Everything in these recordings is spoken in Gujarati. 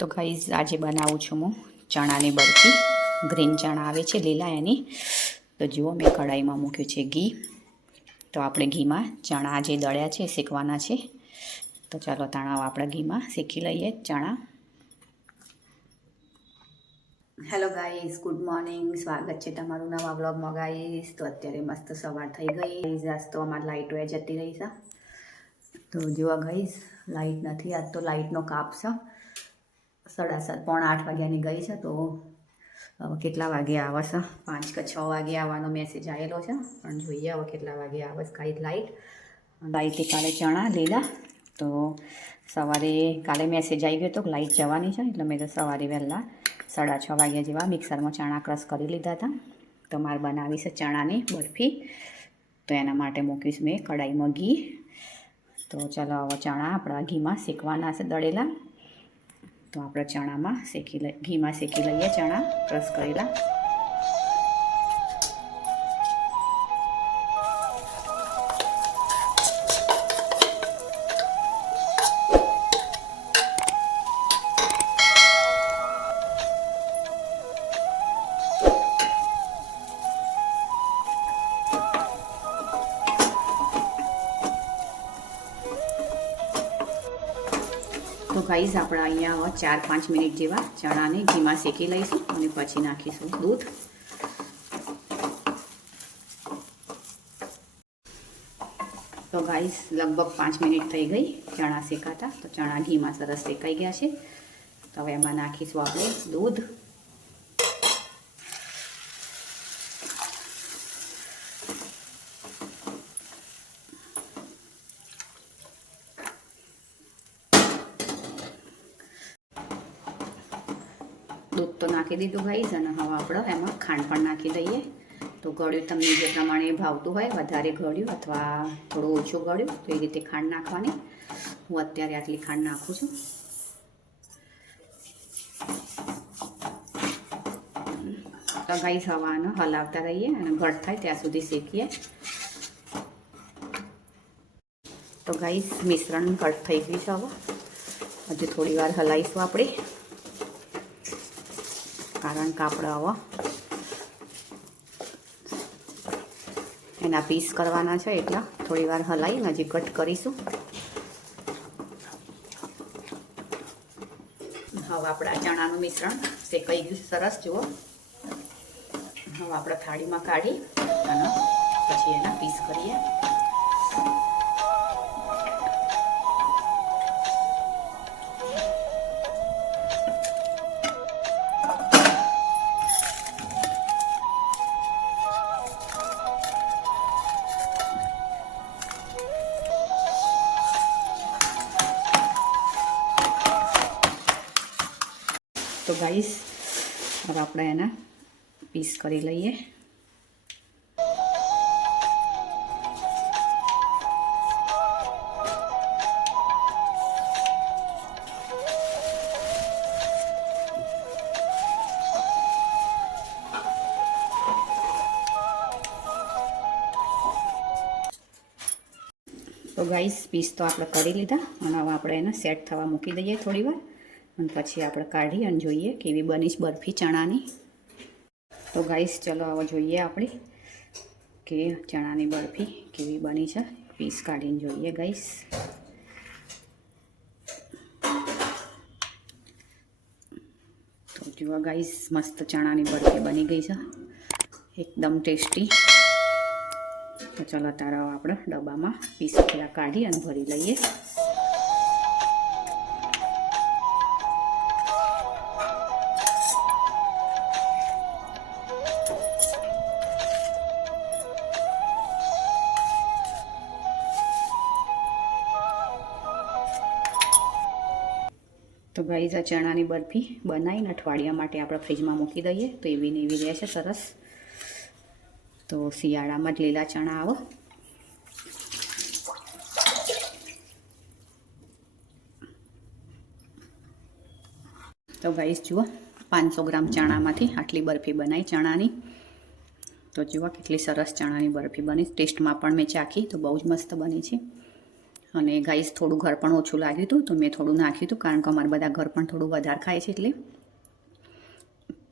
તો ગાઈઝ આજે બનાવું છું હું ચણાની બરફી. ગ્રીન ચણા આવે છે લીલા એની. તો જુઓ મેં કઢાઈમાં મૂક્યું છે ઘી. તો આપણે ઘીમાં ચણા જે દળ્યા છે શેકવાના છે. તો ચાલો તણાવ આપણે ઘીમાં શેકી લઈએ ચણા. Hello guys, good morning. સ્વાગત છે તમારું નવા વ્લોગમાં ગાઈઝ. તો અત્યારે મસ્ત સવાર થઈ ગઈ. આજ તો અમારી લાઇટો જતી રહી છે. તો જુઓ ગાઈઝ, લાઇટ નથી, આજ તો લાઇટનો કાપ છે. 7:30 પોણા 8 વાગ્યાની ગઈ છે. તો કેટલા વાગે આવે છે? 5 કે 6 વાગે આવવાનો મેસેજ આવેલો છે, પણ જોઈએ હવે કેટલા વાગે આવે છે કાંઈ લાઇટ. કાલે ચણા લીલા. તો સવારે કાલે મેસેજ આવી ગયો હતો કે લાઇટ જવાની છે, એટલે મેં તો સવારે વહેલા 6:30 વાગ્યા જેવા મિક્સરમાં ચણા ક્રશ કરી લીધા હતા. તો મારે બનાવી છે ચણાની બરફી. તો એના માટે મૂકીશ મેં કઢાઈમાં ઘી. તો ચાલો હવે ચણા આપણા ઘીમાં શેકવાના છે દળેલા. તો આપણે ચણામાં ઘીમાં શેકી લઈએ ચણા ક્રશ કરેલા. તો ગાઈઝ આપણે અહીંયા 4-5 મિનિટ જેવા ચણાને ઘીમાં શેકી લઈશું અને પછી નાખીશું દૂધ. તો ગાઈઝ લગભગ 5 મિનિટ થઈ ગઈ ચણા શેકાતા. તો ચણા ઘીમાં સરસ શેકાઈ ગયા છે. તો હવે એમાં નાખીશું આપણે દૂધ. દૂધ તો નાખી દીધું ગાઈઝ, અને હવે આપણે એમાં ખાંડ પણ નાખી દઈએ. તો ગળ્યું તમને જે પ્રમાણે ભાવતું હોય, વધારે ગળ્યું અથવા થોડું ઓછું ગળ્યું, તો એ રીતે ખાંડ નાખવાની. હું અત્યારે આટલી ખાંડ નાખું છું. તો ગાઈઝ હવે આને હલાવતા રહીએ અને ઘટ થાય ત્યાં સુધી શેકીએ. તો ગાઈઝ મિશ્રણ ઘટ થઈ ગયું છે. હવે હજુ થોડી વાર હલાવીશું આપણે, કારણ કે આપણે હવે એના પીસ કરવાના છે, એટલે થોડી વાર હલાવી હજી કટ કરીશું. હવે આપણા ચણાનું મિશ્રણ શેકાઈ ગયું સરસ. જુઓ, હવે આપણે થાળીમાં કાઢી અને પછી એના પીસ કરીએ. તો ગાઈસ હવે આપણે એના પીસ કરી લઈએ. તો ગાઈસ પીસ તો આપણે કરી લીધા, અને હવે આપણે એને સેટ થવા મૂકી દઈએ થોડી વાર, અને પછી આપણે કાઢી અને જોઈએ કેવી બની છે બરફી ચણાની. તો ગાઈસ ચલો હવે જોઈએ આપણે કે ચણાની બરફી કેવી બની છે. પીસ કાઢીને જોઈએ ગાઈસ. તો જુઓ ગાઈસ, મસ્ત ચણાની બરફી બની ગઈ છે, એકદમ ટેસ્ટી. તો ચલો તારા આપણે ડબ્બામાં પીસ પેલા કાઢી અને ભરી લઈએ. તો ગાઈઝ આ ચણાની બરફી બનાવીને અઠવાડિયા માટે આપણે ફ્રીજમાં મૂકી દઈએ, તો એવી ને એવી રહેશે સરસ. તો શિયાળામાં જ લીલા ચણા આવો. તો ગાઈઝ જુઓ, 500 ગ્રામ ચણામાંથી આટલી બરફી બનાવી ચણાની. તો જુઓ કેટલી સરસ ચણાની બરફી બની. ટેસ્ટમાં પણ મેં ચાખી તો બહુ જ મસ્ત બની છે. અને ગાઈસ થોડું ઘર પણ ઓછું લાગ્યું હતું તો મેં થોડું નાખ્યું હતું, કારણ કે અમારા બધા ઘર પણ થોડું વધારે ખાય છે એટલે.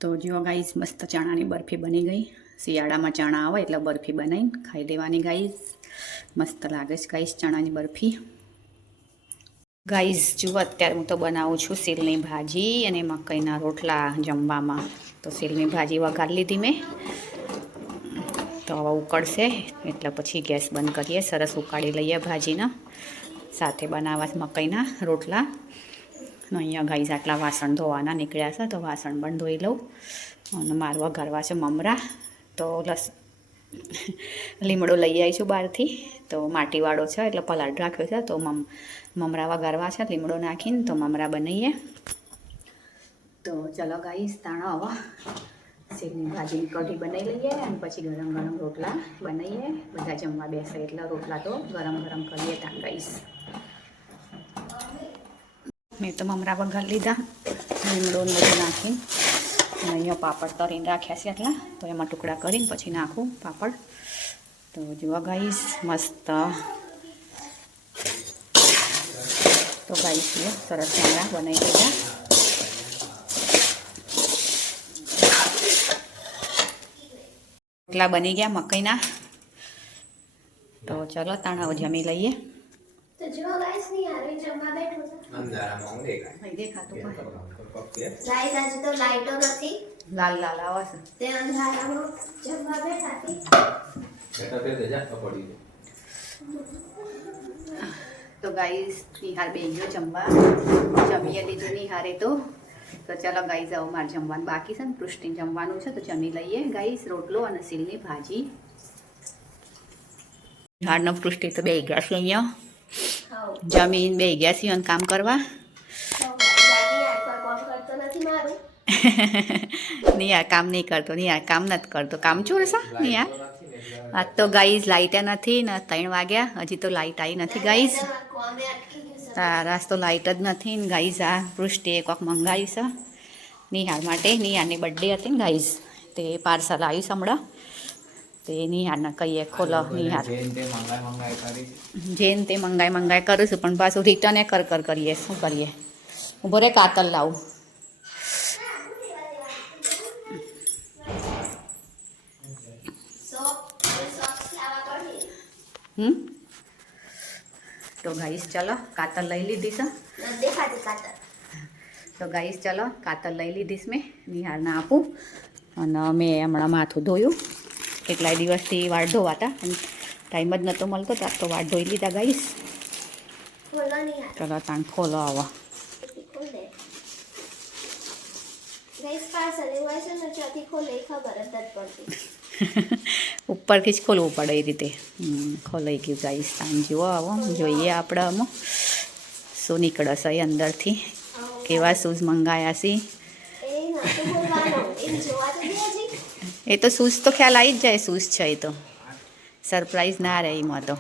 તો જો ગાઈસ મસ્ત ચણાની બરફી બની ગઈ. શિયાળામાં ચણા આવે એટલે બરફી બનાવીને ખાઈ લેવાની ગાઈસ. મસ્ત લાગે છે ગાઈસ ચણાની બરફી. ગાઈસ જુઓ અત્યારે હું તો બનાવું છું સેલની ભાજી અને મકાઈના રોટલા જમવામાં. તો સેલની ભાજી વઘારી લીધી મેં. તો હવે ઉકળશે એટલે પછી ગેસ બંધ કરીએ, સરસ ઉકાળી લઈએ ભાજીને. સાથે બનાવવા મકાઈના રોટલા. અહીંયા ગાઈસ આટલા વાસણ ધોવાના નીકળ્યા છે તો વાસણ પણ ધોઈ લઉં. અને મારે વઘારવા છે મમરા. તો લીમડો લઈ આવીશું બહારથી. તો માટીવાળો છે એટલે પલાળ રાખ્યો છે. તો મમરા વઘારવા છે લીમડો નાખીને, તો મમરા બનાવીએ. તો ચલો ગાઈસ તાણા હવે સેલની ભાજીની કઢી બનાવી લઈએ અને પછી ગરમ ગરમ રોટલા બનાવીએ. બધા જમવા બેસે એટલે રોટલા તો ગરમ ગરમ કરીએ ત્યાં ગાઈસ. મેં તો મમરા વઘારી લીધા લીમડો બધું નાખીને. અને અહીંયા પાપડ તરીને રાખ્યા છે એટલા, તો એમાં ટુકડા કરીને પછી નાખું પાપડ. તો જુઓ ગાઈસ મસ્ત. તો ગાઈસ સરસ મમરા બનાવી દીધા. રોટલા બની ગયા મકાઈના. તો ચલો તાણા જમી લઈએ. તો જો ગાઈસ ની યાર જમવા બેઠો છે. અંધારામાં હું દેખાતું પણ ગાઈસ આજે તો લાઈટો નથી. લાલ લાલ આવે છે. તે અંધારામાં જમવા બેઠા હતી. બેટા તે દેજા પડી. તો ગાઈસ નિહાર બે ગયો જમવા. જમીએ લીધું નિહારે તો ચાલો ગાઈસ હવે મારે જમવાનું બાકી છે ને પૃષ્ટિને જમવાનું છે તો જમી લઈએ ગાઈસ. રોટલો અને સીલની ભાજી. નિહારનો પૃષ્ટિ તો બે ગયા છે અહીંયા. જમીન બે ગયા છે અને કામ કરવા. નિહાર કામ નહીં કરતો, નિહાર કામ નથી કરતો, કામ ચોર છે નિહાર. આજ તો ગાઈસ લાઇટે નથી ને 3 વાગ્યા હજી તો લાઇટ આવી નથી ગાઈસ. તારાસ તો લાઇટ જ નથી ને ગાઈસ. આ પૃષ્ટિએ કોક મંગાવ્યું છે નિહાર માટે. નિહારની બર્થડે હતી ને ગાઈસ, તે પાર્સલ આવ્યું છે હમણાં. તે નિહારને કહીએ ખોલો નિહાર. જેન તે મંગાઈ કરું છું પણ પાછું રિટર્ન કર કરીએ. શું કરીએ? ઉભો રે કાતલ લાવું. તો ગાઈસ ચલો કાતર લઈ લીધી છે. તો ગાઈસ ચલો કાતર લઈ લીધીશ મેં. નિહારને આપું. અને મેં હમણાં માથું ધોયું. કેટલાય દિવસથી વાળ ધોવાતા અને ટાઈમ જ નહોતો મળતો, તો આજ તો વાળ ધોઈ લીધા ગાઈસ. ચલો તાણ ખોલો આવો. ઉપરથી જ ખોલવું પડે એ રીતે. ખોલાઈ ગયું ગાઈસ. તાણ જુઓ આવો જોઈએ આપણે આમાં શું નીકળે છે એ અંદરથી. કેવા શૂઝ મંગાયા છે એ તો શૂઝ તો ખ્યાલ આવી જ જાય શૂઝ છે એ તો. સરપ્રાઈઝ ના રહે એમાં તો.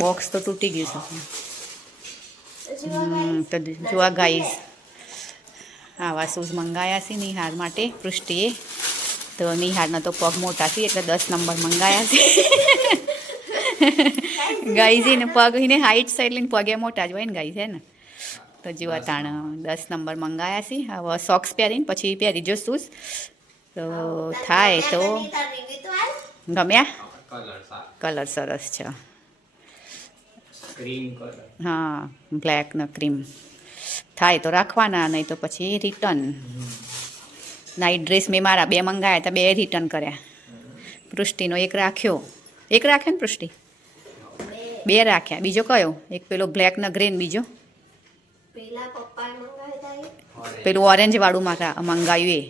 બોક્સ તો તૂટી ગયું છે. તો જોવા ગાઈસ આવા શૂઝ મંગાયા છે નિહાર માટે પૃષ્ટિએ. તો નિહારના તો પગ મોટા છે એટલે 10 નંબર મંગાયા છે ગાઈસ. એને પગ એને હાઈટ છે એટલે પગે મોટા જ હોય ને ગાઈસ, હે ને. તો જોવા તાણ 10 નંબર મંગાયા છે. હવે સોક્સ પહેરીને પછી પહેરી જો શૂઝ તો થાય તો. ગમ્યા? કલર સરસ છે. હા બ્લેક ને ક્રીમ થાય તો રાખવાના, નહીં તો પછી રિટર્ન. નાઇટ ડ્રેસ મેં મારા 2 મંગાયા હતા, 2 રિટર્ન કર્યા. પૃષ્ટિનો 1 રાખ્યો. 1 રાખ્યો ને પૃષ્ટિ? 2 રાખ્યા. બીજો કયો? એક પેલો બ્લેક ને ગ્રીન, બીજો પેલું ઓરેન્જ વાળું મંગાવ્યું એ.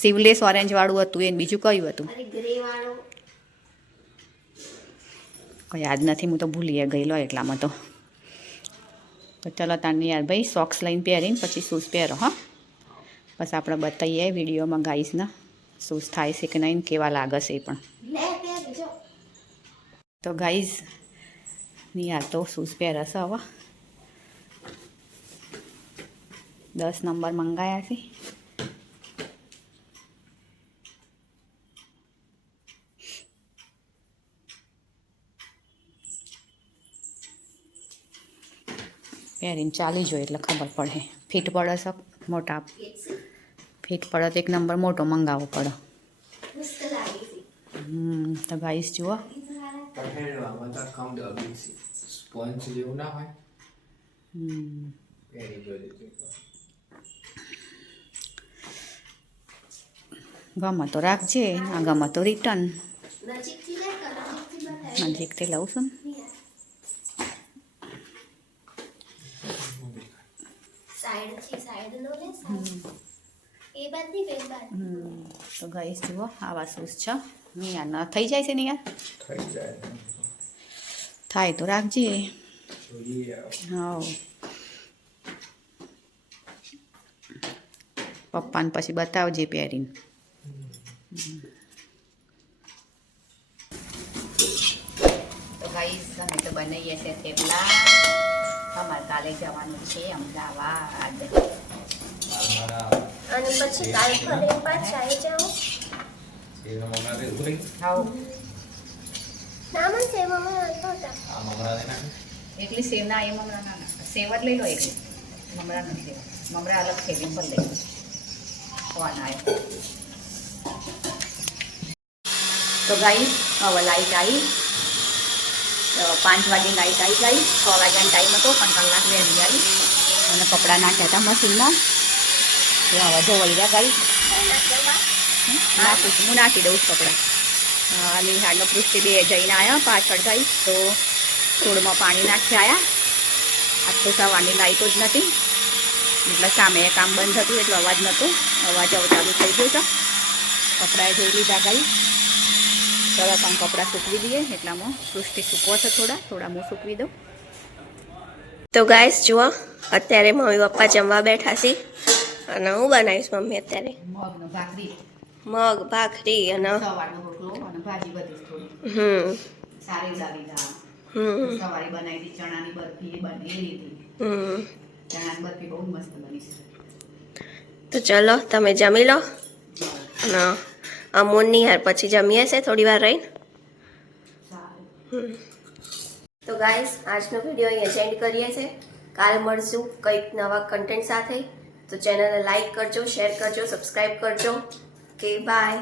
સિવલેસ ઓરેન્જ વાળું હતું એ. બીજું કયું હતું? કોઈ યાદ નથી, હું તો ભૂલી ગયેલો એટલામાં તો. ચલો તાની યાર ભાઈ સોક્સ લઈને પહેરીને પછી શૂઝ પહેરો. હા બસ આપણે બતાવીએ વિડીયોમાં ગાઈસના શૂઝ થાય છે કે નહીં, કેવા લાગે છે એ પણ. તો ગાઈઝ યાર તો શૂઝ પહેરશે હવે. 10 નંબર મંગાયા છે. પહેરીને ચાલી જોઈએ એટલે ખબર પડે ફિટ પડે છે મોટા ફિટ પડે તો એક નંબર મોટો મંગાવવો પડે મસ્ત લાગી છે. તો ગાઈસ જુઓ પહેરવામાં તો કમ ડબી છે સ્પોન્જ જેવું ના હોય પહેરી જોજે ગમે તો રાખજે ના ગમે તો રિટર્ન નજીકથી લે કે નજીકથી બતાવી નજીકથી લઉં છું સાઈડ નો લે સાઈડ એ બાદ ની બે બાદ તો ગાઈસ જુઓ આવા શૂઝ છે નિયા ન થઈ જાય છે નિયા થઈ જાય થાય તો રાખજે જોઈએ હા પપ્પાને પછી બતાવજે પહેરીને તો ગાઈસ અમે તો બનાવીએ છીએ થેપલા અમારે કાલે જવાનું છે અમદાવાદ મારા અને પછી કાલ ફરી પાછા આવી જાઓ એનો મમરા દે ઉતરી આવ ના મને સેવામાં નતો હતા આ મમરા દે ના એટલી સેવ ના એ મમરા ના સેવ જ લઈ લો એટલી મમરા નથી લેવા મમરા અલગ સેવિંગ પર લઈ કોણ આવે તો ગાઈ હવે લાઈટ આવી 5 વાગે લાઈટ આવી ગઈ 6 વાગ્યાનો ટાઈમ હતો પણ કલાક વહેલી આવી અને કપડાં નાખ્યા હતા મશીનમાં તો હવે ધોવાઈ રહ્યા ગાઈ નાખીશ હું નાખી દઉં કપડાં અને હાડનો પૃષ્ટિ બે જઈને આવ્યા પાછળ ગઈ તો થોડુંમાં પાણી નાખી આવ્યા આજ તો સવારની લાઈટો જ નથી એટલે સામે કામ બંધ હતું એટલે અવાજ નહોતો અવાજ હવે ચાલુ થઈ ગયો છે કપડાએ ધોઈ લીધા ગઈ ચલો પણ કપડાં સૂકવી દઈએ એટલામાં પૃષ્ટિ સૂકવો છે થોડા હું સૂકવી દઉં તો ગાઈસ જુઓ અત્યારે મમ્મી પપ્પા જમવા બેઠા છે અને હું બનાવીશ મમ્મી અત્યારે મગનો ભાખરી મગ ભાખરી અને સવારનો રોટલો અને ભાજી બધી થોડી સારી ઉડાવી દા સવારે બનાવી હતી ચણાની બરફી બની લીધી ચણાની બરફી બહુ મસ્ત બની છે તો ચલો તમે જમી લો અને અમૂન નિહાર પછી જમીએ છે થોડી વાર રહીને સારું તો ગાઈસ આજનો વિડીયો અહીંયા એન્ડ કરીએ છીએ કાલે મળશું કંઈક નવા કન્ટેન્ટ સાથે તો ચેનલને લાઈક કરજો શેર કરજો સબસ્ક્રાઈબ કરજો કે બાય